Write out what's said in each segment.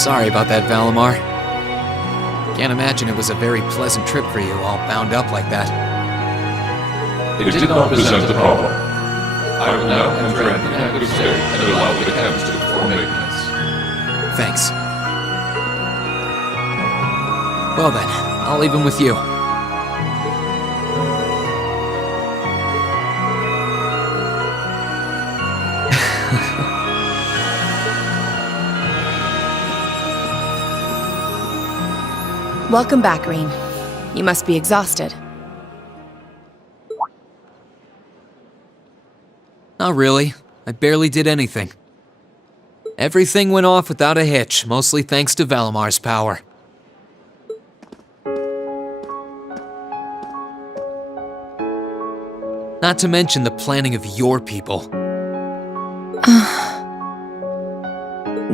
Sorry about that, Valimar. Can't imagine it was a very pleasant trip for you, all bound up like that. It did not present a problem. I will now enter an inactive state and allow the cams to perform maintenance. Thanks. Well then, I'll leave him with you. Welcome back, Rean. You must be exhausted. Not really. I barely did anything. Everything went off without a hitch, mostly thanks to Valimar's power. Not to mention the planning of your people.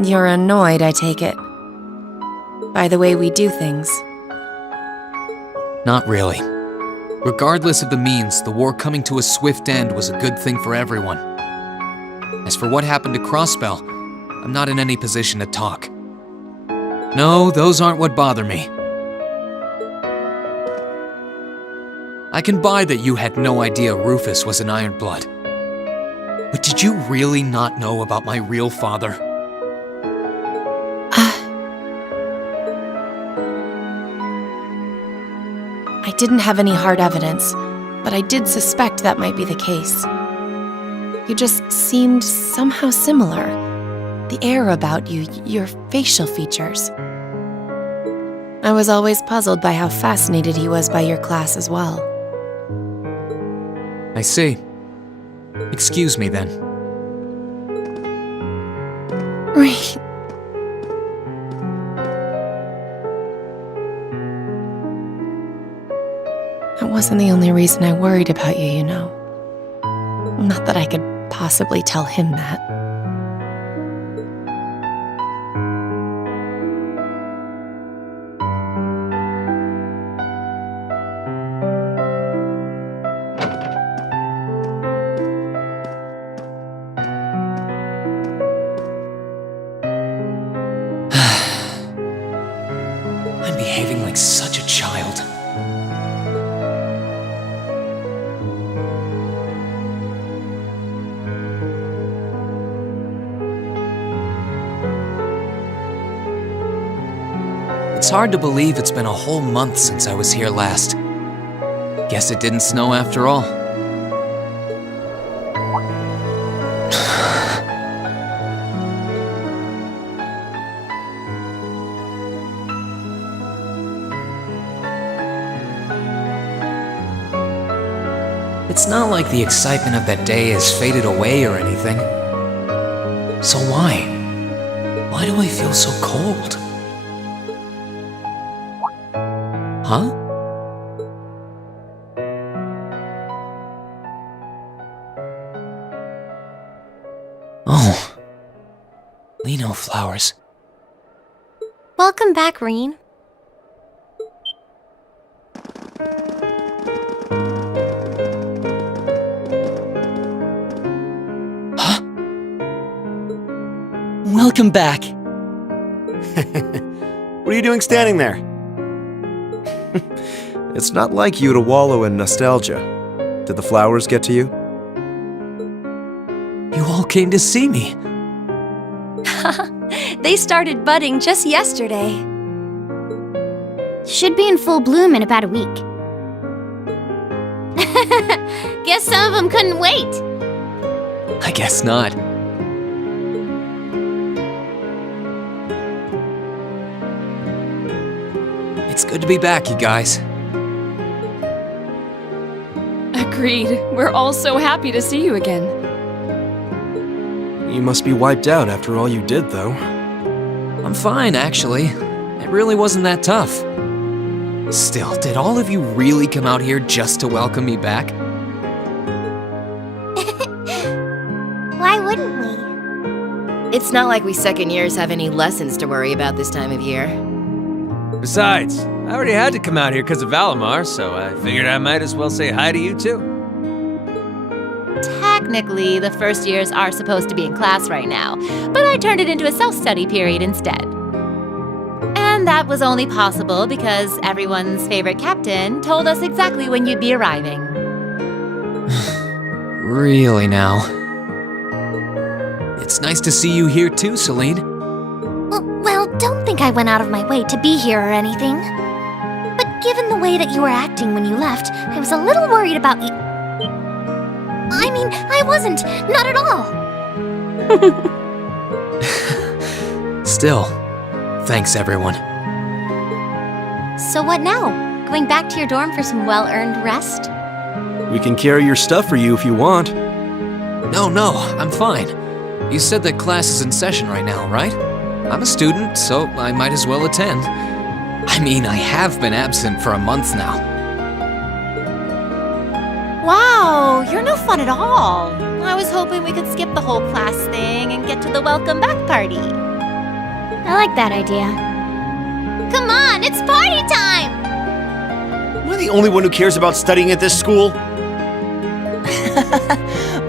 You're annoyed, I take it, by the way we do things. Not really. Regardless of the means, the war coming to a swift end was a good thing for everyone. As for what happened to Crossbell, I'm not in any position to talk. No, those aren't what bother me. I can buy that you had no idea Rufus was an Ironblood. But did you really not know about my real father? I didn't have any hard evidence, but I did suspect that might be the case. You just seemed somehow similar. The air about you, your facial features. I was always puzzled by how fascinated he was by your class as well. I see. Excuse me then. Right. That wasn't the only reason I worried about you, you know. Not that I could possibly tell him that. I'm behaving like such a child. It's hard to believe it's been a whole month since I was here last. Guess it didn't snow after all. It's not like the excitement of that day has faded away or anything. So why? Why do I feel so cold? Huh? Oh. Lino flowers. Welcome back, Rean. Huh? Welcome back. What are you doing standing there? It's not like you to wallow in nostalgia. Did the flowers get to you? You all came to see me. They started budding just yesterday. Should be in full bloom in about a week. Guess some of them couldn't wait. I guess not. It's good to be back, you guys. Agreed. We're all so happy to see you again. You must be wiped out after all you did, though. I'm fine, actually. It really wasn't that tough. Still, did all of you really come out here just to welcome me back? Why wouldn't we? It's not like we second years have any lessons to worry about this time of year. Besides, I already had to come out here because of Valimar, so I figured I might as well say hi to you too. Technically, the first years are supposed to be in class right now, but I turned it into a self-study period instead. And that was only possible because everyone's favorite captain told us exactly when you'd be arriving. Really now. It's nice to see you here too, Celine. Well, don't think I went out of my way to be here or anything. But given the way that you were acting when you left, I was a little worried about you. I mean, I wasn't. Not at all. Still, thanks everyone. So what now? Going back to your dorm for some well-earned rest? We can carry your stuff for you if you want. No, I'm fine. You said that class is in session right now, right? I'm a student, so I might as well attend. I mean, I have been absent for a month now. Wow, you're no fun at all. I was hoping we could skip the whole class thing and get to the welcome back party. I like that idea. Come on, it's party time! Am I the only one who cares about studying at this school?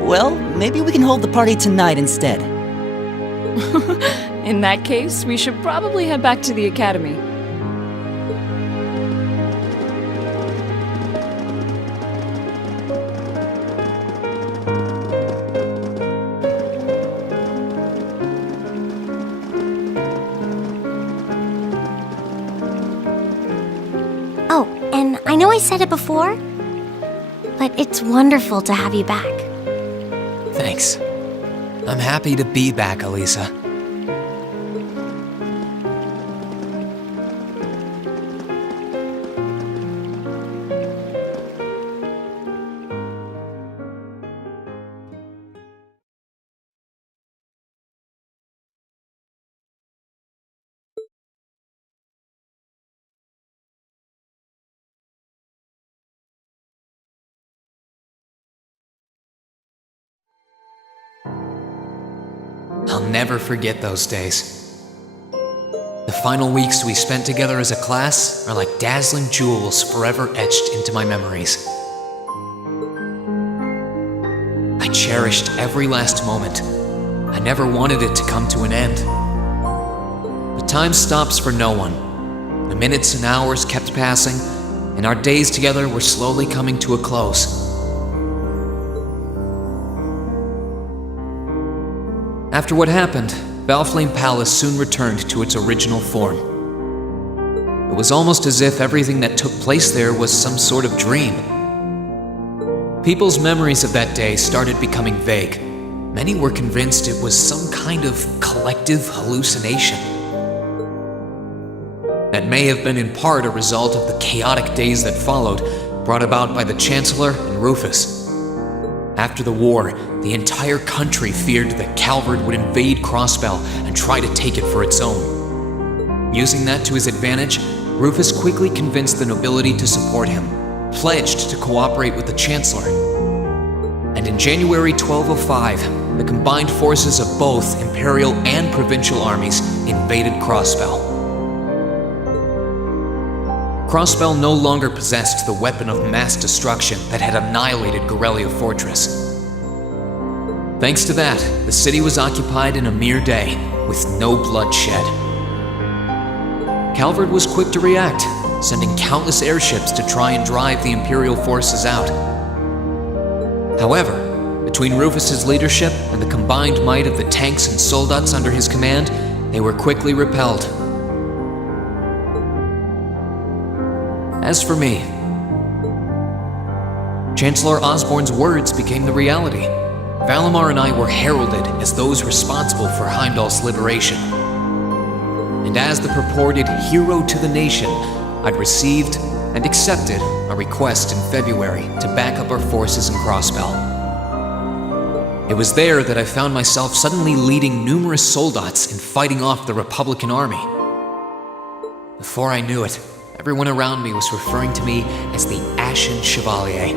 Well, maybe we can hold the party tonight instead. In that case, we should probably head back to the academy. Oh, and I know I said it before, but it's wonderful to have you back. Thanks. I'm happy to be back, Elisa. I'll never forget those days. The final weeks we spent together as a class are like dazzling jewels forever etched into my memories. I cherished every last moment. I never wanted it to come to an end. But time stops for no one. The minutes and hours kept passing, and our days together were slowly coming to a close. After what happened, Valflame Palace soon returned to its original form. It was almost as if everything that took place there was some sort of dream. People's memories of that day started becoming vague. Many were convinced it was some kind of collective hallucination. That may have been in part a result of the chaotic days that followed, brought about by the Chancellor and Rufus. After the war, the entire country feared that Calvard would invade Crossbell and try to take it for its own. Using that to his advantage, Rufus quickly convinced the nobility to support him, pledged to cooperate with the Chancellor. And in January 1205, the combined forces of both Imperial and Provincial armies invaded Crossbell. Crossbell no longer possessed the weapon of mass destruction that had annihilated Gorelia Fortress. Thanks to that, the city was occupied in a mere day, with no bloodshed. Calvard was quick to react, sending countless airships to try and drive the Imperial forces out. However, between Rufus's leadership and the combined might of the tanks and soldats under his command, they were quickly repelled. As for me, Chancellor Osborne's words became the reality. Valimar and I were heralded as those responsible for Heimdall's liberation. And as the purported hero to the nation, I'd received and accepted a request in February to back up our forces in Crossbell. It was there that I found myself suddenly leading numerous soldats and fighting off the Republican army. Before I knew it, everyone around me was referring to me as the Ashen Chevalier.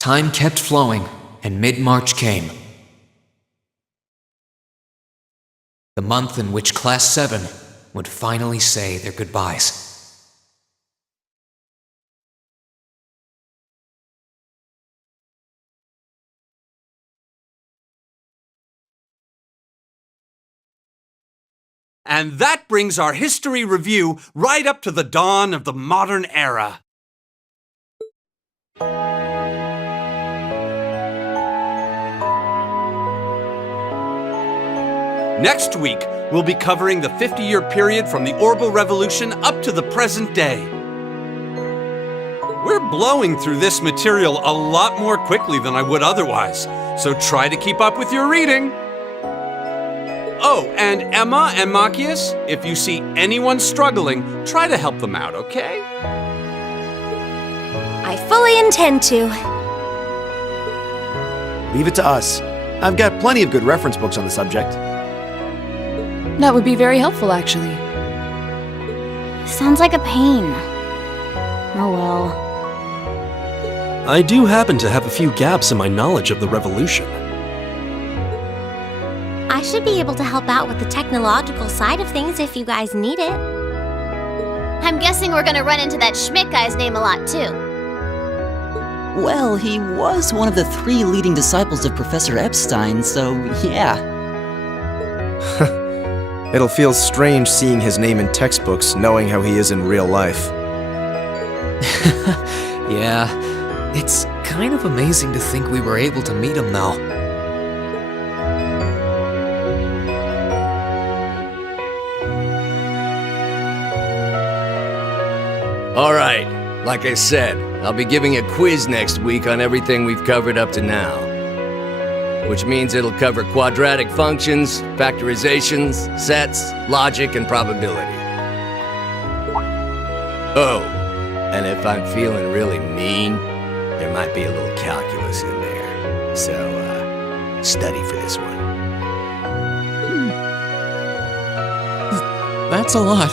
Time kept flowing, and mid-March came. The month in which Class 7 would finally say their goodbyes. And that brings our history review right up to the dawn of the modern era. Next week, we'll be covering the 50-year period from the Orbital Revolution up to the present day. We're blowing through this material a lot more quickly than I would otherwise, so try to keep up with your reading. Oh, and Emma and Machias, if you see anyone struggling, try to help them out, okay? I fully intend to. Leave it to us. I've got plenty of good reference books on the subject. That would be very helpful, actually. Sounds like a pain. Oh well. I do happen to have a few gaps in my knowledge of the Revolution. I should be able to help out with the technological side of things if you guys need it. I'm guessing we're gonna run into that Schmidt guy's name a lot, too. Well, he was one of the 3 leading disciples of Professor Epstein, so yeah. It'll feel strange seeing his name in textbooks, knowing how he is in real life. Yeah, it's kind of amazing to think we were able to meet him, though. All right, like I said, I'll be giving a quiz next week on everything we've covered up to now. Which means it'll cover quadratic functions, factorizations, sets, logic, and probability. Oh, and if I'm feeling really mean, there might be a little calculus in there. So, study for this one. That's a lot.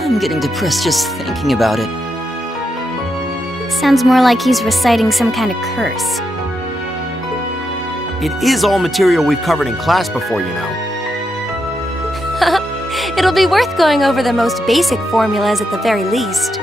I'm getting depressed just thinking about it. Sounds more like he's reciting some kind of curse. It is all material we've covered in class before, you know. It'll be worth going over the most basic formulas at the very least.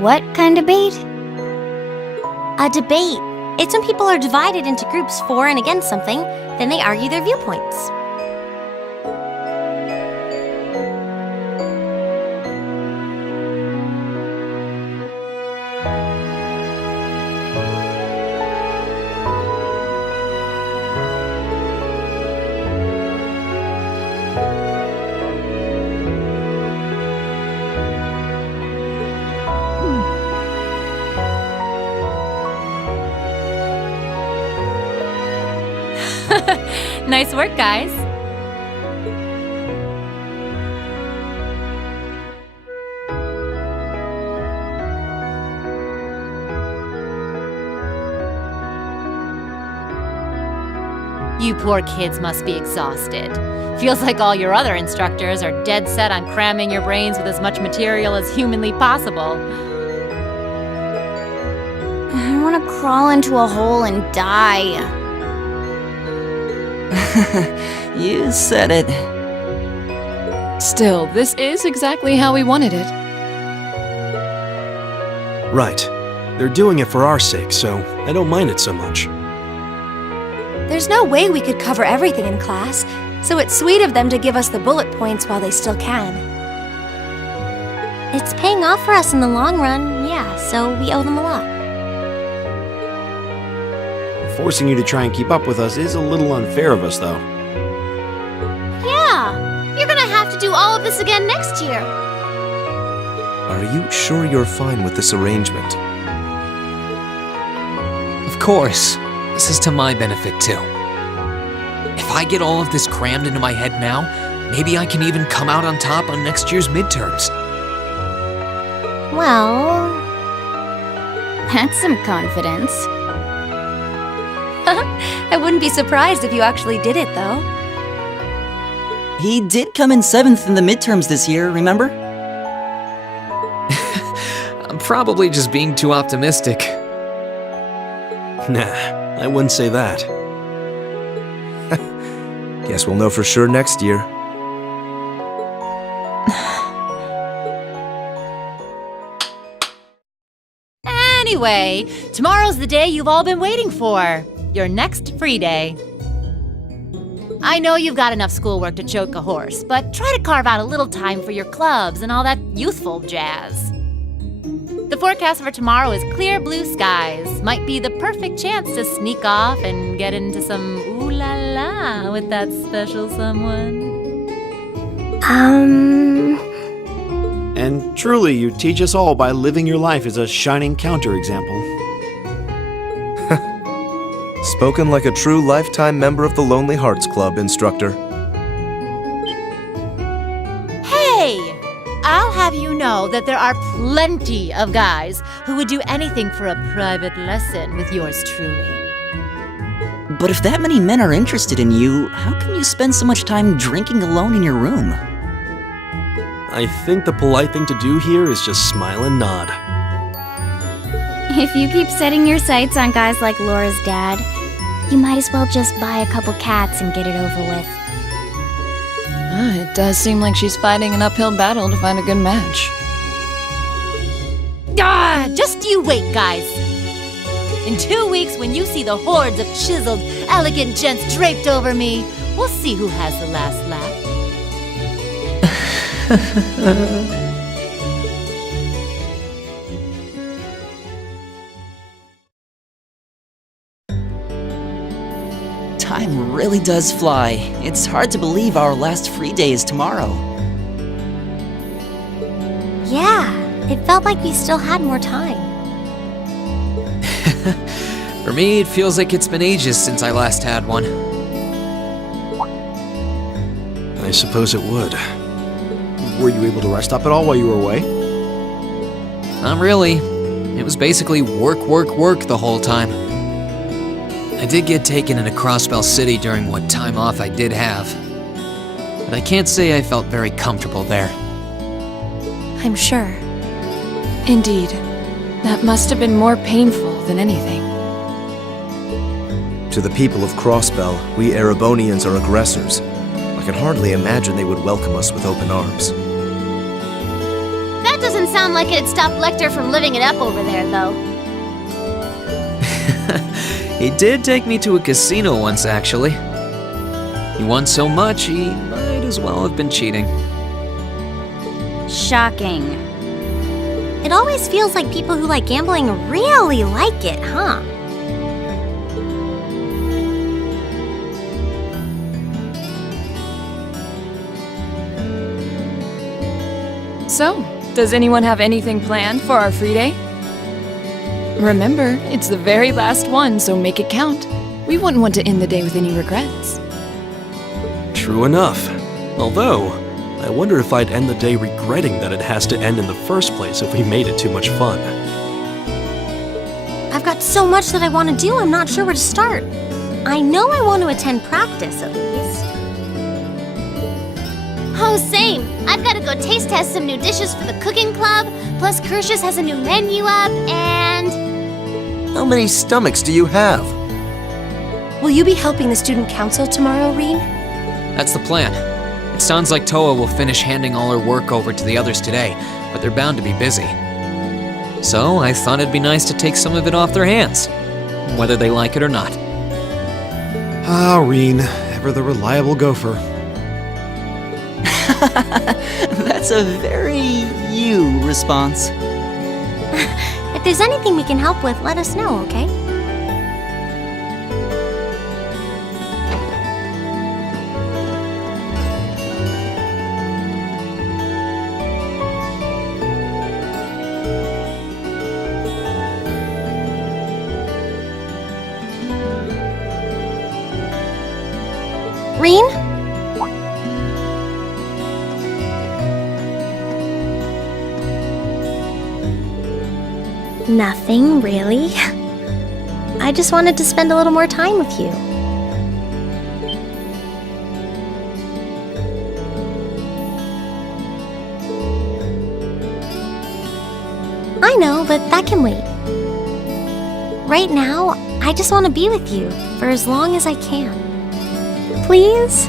What kind of debate? A debate. It's when people are divided into groups for and against something, then they argue their viewpoints. Nice work, guys. You poor kids must be exhausted. Feels like all your other instructors are dead set on cramming your brains with as much material as humanly possible. I want to crawl into a hole and die. You said it. Still, this is exactly how we wanted it. Right. They're doing it for our sake, so I don't mind it so much. There's no way we could cover everything in class, so it's sweet of them to give us the bullet points while they still can. It's paying off for us in the long run, yeah, so we owe them a lot. Forcing you to try and keep up with us is a little unfair of us, though. Yeah, you're gonna have to do all of this again next year. Are you sure you're fine with this arrangement? Of course. This is to my benefit, too. If I get all of this crammed into my head now, maybe I can even come out on top on next year's midterms. Well, that's some confidence. I wouldn't be surprised if you actually did it, though. He did come in 7th in the midterms this year, remember? I'm probably just being too optimistic. Nah, I wouldn't say that. Guess we'll know for sure next year. Anyway, tomorrow's the day you've all been waiting for. Your next free day. I know you've got enough schoolwork to choke a horse, but try to carve out a little time for your clubs and all that youthful jazz. The forecast for tomorrow is clear blue skies. Might be the perfect chance to sneak off and get into some ooh la la with that special someone. And truly, you teach us all by living your life as a shining counterexample. Spoken like a true lifetime member of the Lonely Hearts Club, instructor. Hey! I'll have you know that there are plenty of guys who would do anything for a private lesson with yours truly. But if that many men are interested in you, how can you spend so much time drinking alone in your room? I think the polite thing to do here is just smile and nod. If you keep setting your sights on guys like Laura's dad, you might as well just buy a couple cats and get it over with. It does seem like she's fighting an uphill battle to find a good match. Just you wait, guys. In 2 weeks, when you see the hordes of chiseled, elegant gents draped over me, we'll see who has the last laugh. Time really does fly. It's hard to believe our last free day is tomorrow. Yeah, it felt like we still had more time. For me, it feels like it's been ages since I last had one. I suppose it would. Were you able to rest up at all while you were away? Not really. It was basically work, work, work the whole time. I did get taken into Crossbell City during what time off I did have, but I can't say I felt very comfortable there. I'm sure. Indeed. That must have been more painful than anything. To the people of Crossbell, we Erebonians are aggressors. I can hardly imagine they would welcome us with open arms. That doesn't sound like it'd stop Lecter from living it up over there, though. He did take me to a casino once, actually. He won so much, he might as well have been cheating. Shocking. It always feels like people who like gambling really like it, huh? So, does anyone have anything planned for our free day? Remember, it's the very last one, so make it count. We wouldn't want to end the day with any regrets. True enough. Although, I wonder if I'd end the day regretting that it has to end in the first place if we made it too much fun. I've got so much that I want to do, I'm not sure where to start. I know I want to attend practice, at least. Oh, same. I've got to go taste test some new dishes for the cooking club, plus Crucius has a new menu up, and... How many stomachs do you have? Will you be helping the student council tomorrow, Reen? That's the plan. It sounds like Toa will finish handing all her work over to the others today, but they're bound to be busy. So I thought it'd be nice to take some of it off their hands, whether they like it or not. Ah, Reen, ever the reliable gopher. That's a very you response. If there's anything we can help with, let us know, okay? Reen? Nothing, really. I just wanted to spend a little more time with you. I know, but that can wait. Right now, I just want to be with you for as long as I can. Please?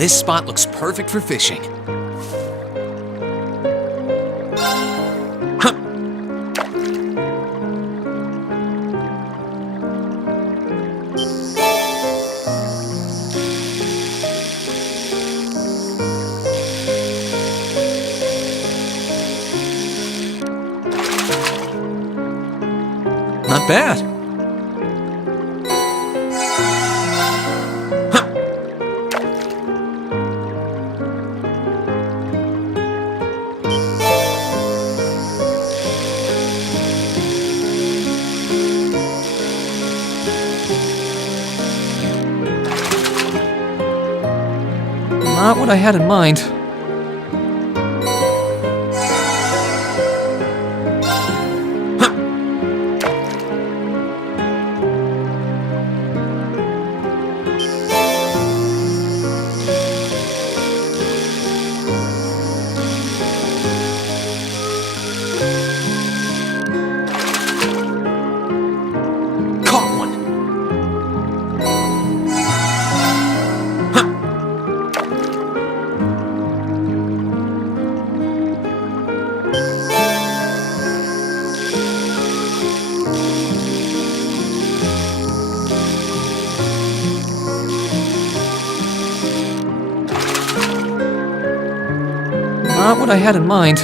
This spot looks perfect for fishing. Huh. Not bad. Not what I had in mind. Caught one. Not what I had in mind.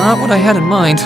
Not what I had in mind.